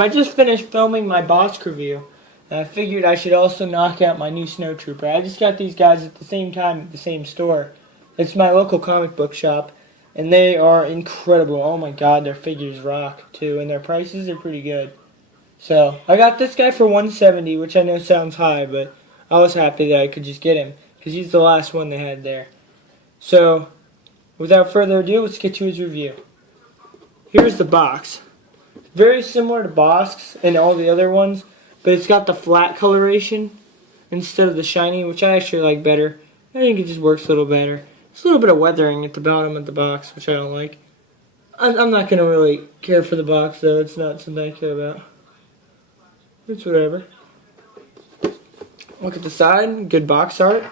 I just finished filming my box review, and I figured I should also knock out my new Snow Trooper. I just got these guys at the same time at the same store. It's my local comic book shop, and they are incredible. Oh my god, their figures rock too, and their prices are pretty good. So, I got this guy for $170, which I know sounds high, but I was happy that I could just get him, because he's the last one they had there. So, without further ado, let's get to his review. Here's the box. Very similar to Bosk's and all the other ones, but it's got the flat coloration instead of the shiny, which I actually like better. I think it just works a little better. There's a little bit of weathering at the bottom of the box, which I don't like. I'm not going to really care for the box, though. It's not something I care about. It's whatever. Look at the side. Good box art.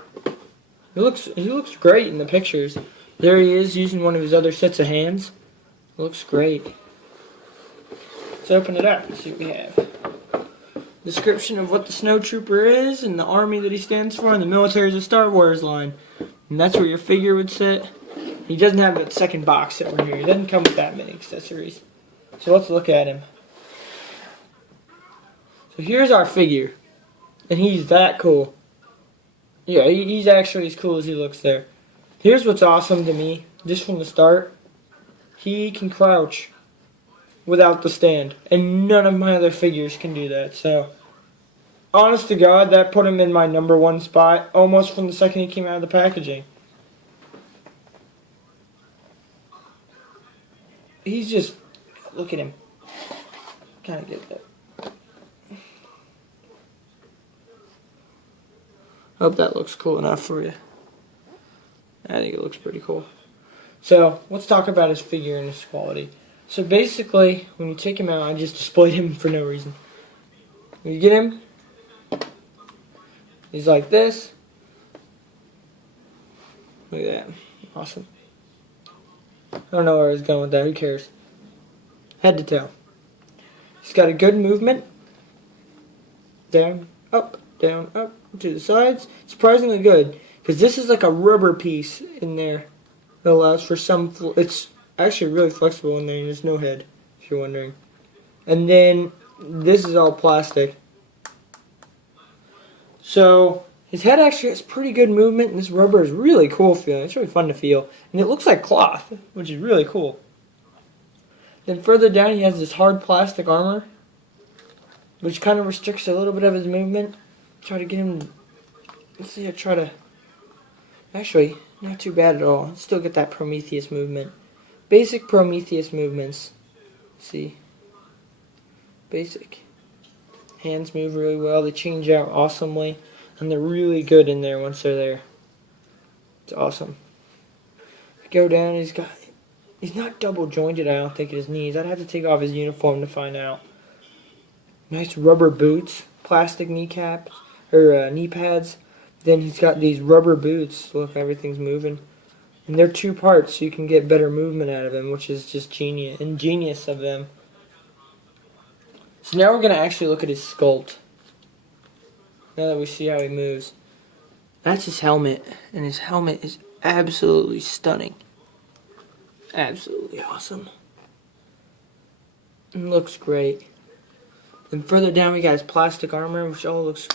He looks great in the pictures. There he is using one of his other sets of hands. Looks great. Let's open it up and see what we have. Description of what the Snow Trooper is and the army that he stands for and the military's a Star Wars line. And that's where your figure would sit. He doesn't have that second box that we're here. He doesn't come with that many accessories. So let's look at him. So here's our figure. And he's that cool. Yeah, he's actually as cool as he looks there. Here's what's awesome to me, just from the start. He can crouch without the stand, and none of my other figures can do that. So, honest to God, that put him in my #1 spot almost from the second he came out of the packaging. He's just, look at him. Kind of get that. Hope that looks cool enough for you. I think it looks pretty cool. So, let's talk about his figure and his quality. So basically, when you take him out, I just displayed him for no reason. When you get him, he's like this. Look at that. Awesome. I don't know where I was going with that. Who cares? Head to toe. He's got a good movement. Down, up, to the sides. Surprisingly good. Because this is like a rubber piece in there that allows for some... It's actually really flexible in there, and there's no head, if you're wondering. And then this is all plastic. So his head actually has pretty good movement, and this rubber is really cool feeling. It's really fun to feel. And it looks like cloth, which is really cool. Then further down he has this hard plastic armor, which kind of restricts a little bit of his movement. Try to get him... Let's see, I try to... Actually, not too bad at all. Still get that Prometheus movement. Basic Prometheus movements. See? Basic. Hands move really well. They change out awesomely. And they're really good in there once they're there. It's awesome. Go down, he's not double jointed, I don't think, at his knees. I'd have to take off his uniform to find out. Nice rubber boots. Plastic kneecaps. Or knee pads. Then he's got these rubber boots. Look, everything's moving. And they're 2 parts, so you can get better movement out of him, which is just ingenious of them. So now we're going to actually look at his sculpt. Now that we see how he moves. That's his helmet, and his helmet is absolutely stunning. Absolutely awesome. And looks great. Then further down we got his plastic armor, which all looks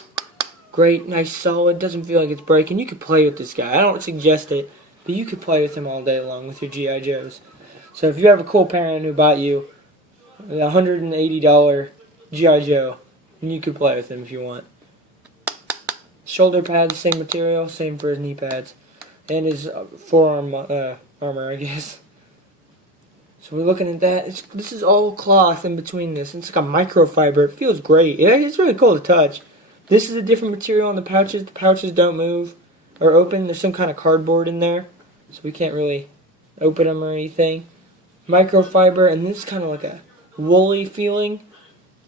great, nice, solid, doesn't feel like it's breaking. You could play with this guy. I don't suggest it. But you could play with him all day long with your G.I. Joes. So if you have a cool parent who bought you a $180 G.I. Joe, then you could play with him if you want. Shoulder pads, same material, same for his knee pads. And his forearm armor, I guess. So we're looking at that. This is all cloth in between this. It's like a microfiber. It feels great. It's really cool to touch. This is a different material on the pouches. The pouches don't move or open. There's some kind of cardboard in there, so we can't really open them or anything. Microfiber, and this is kind of like a woolly feeling.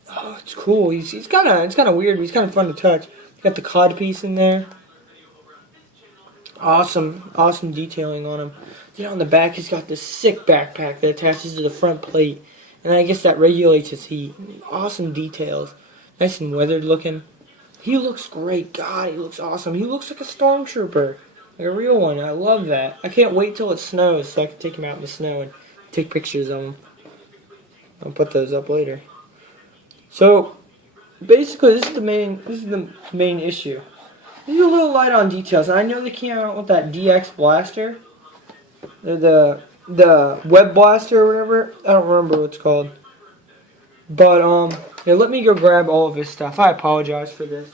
Oh, it's cool. It's kind of weird, but he's kind of fun to touch. Got the cod piece in there. Awesome detailing on him. Then on the back, he's got this sick backpack that attaches to the front plate, and I guess that regulates his heat. Awesome details. Nice and weathered looking. He looks great. God, he looks awesome. He looks like a stormtrooper. Like a real one. I love that. I can't wait till it snows so I can take him out in the snow and take pictures of him. I'll put those up later. So basically, this is the main issue. These are a little light on details. And I know they came out with that DX blaster, the web blaster or whatever. I don't remember what it's called. But yeah, let me go grab all of his stuff. I apologize for this.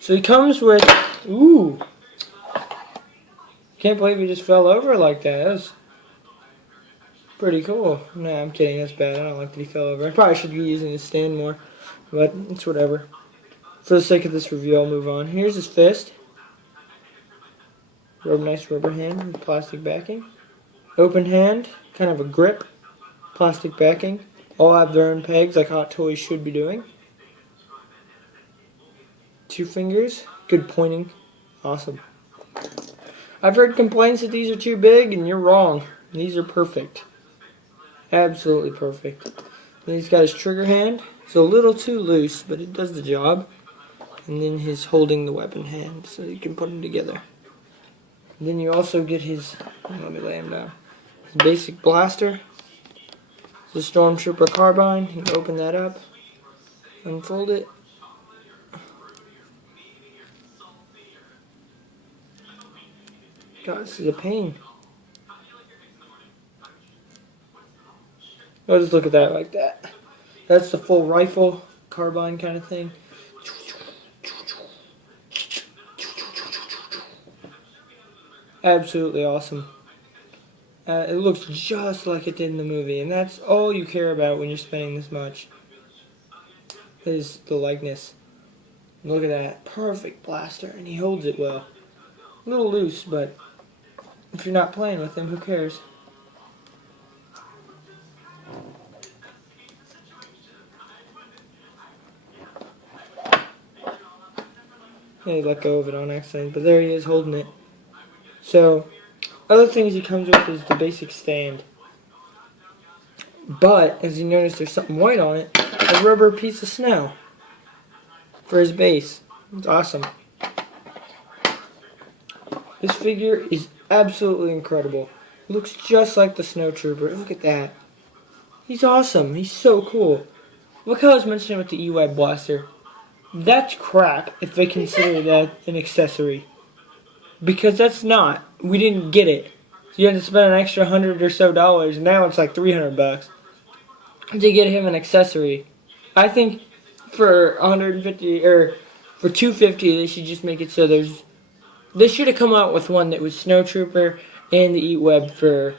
So he comes with, ooh, can't believe he just fell over like that. That was pretty cool. Nah, I'm kidding, that's bad. I don't like that he fell over. I probably should be using his stand more, but it's whatever. For the sake of this review, I'll move on. Here's his fist. Nice rubber hand with plastic backing. Open hand, kind of a grip, plastic backing. All have their own pegs like Hot Toys should be doing. 2 fingers, good pointing, awesome. I've heard complaints that these are too big, and you're wrong. These are perfect. Absolutely perfect. Then he's got his trigger hand. It's a little too loose, but it does the job. And then his holding the weapon hand, so you can put them together. And then you also get his, let me lay him down, his basic blaster. It's a Stormtrooper carbine. You can open that up, unfold it. God, this is a pain. I'll just look at that like that. That's the full rifle, carbine kind of thing. Absolutely awesome. It looks just like it did in the movie, and that's all you care about when you're spending this much. Is the likeness. Look at that. Perfect blaster, and he holds it well. A little loose, but if you're not playing with him, who cares? He let go of it on accident, but there he is holding it. So, other things he comes with is the basic stand. But, as you notice, there's something white on it. A rubber piece of snow for his base. It's awesome. This figure is absolutely incredible. It looks just like the Snow Trooper. Look at that. He's awesome. He's so cool. Look how I was mentioning with the E-Web blaster. That's crap if they consider that an accessory. Because that's not. We didn't get it. So you had to spend an extra $100 or so, and now it's like $300 to get him an accessory. I think for $150 or for $250, they should just make it so there's. They should have come out with one that was Snow Trooper and the E-Web for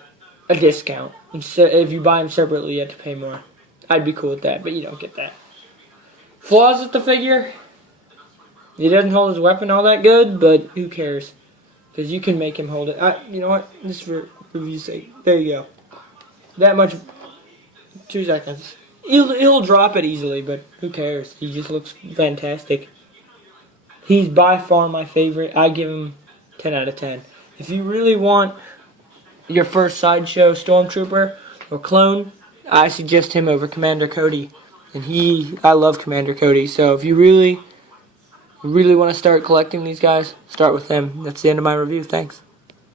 a discount. So if you buy them separately, you have to pay more. I'd be cool with that, but you don't get that. Flaws with the figure. He doesn't hold his weapon all that good, but who cares? Because you can make him hold it. You know what? Just for review's sake. There you go. That much. 2 seconds. He'll drop it easily, but who cares? He just looks fantastic. He's by far my favorite. I give him 10 out of 10. If you really want your first Sideshow Stormtrooper or clone, I suggest him over Commander Cody. And I love Commander Cody. So if you really want to start collecting these guys, start with them. That's the end of my review. Thanks.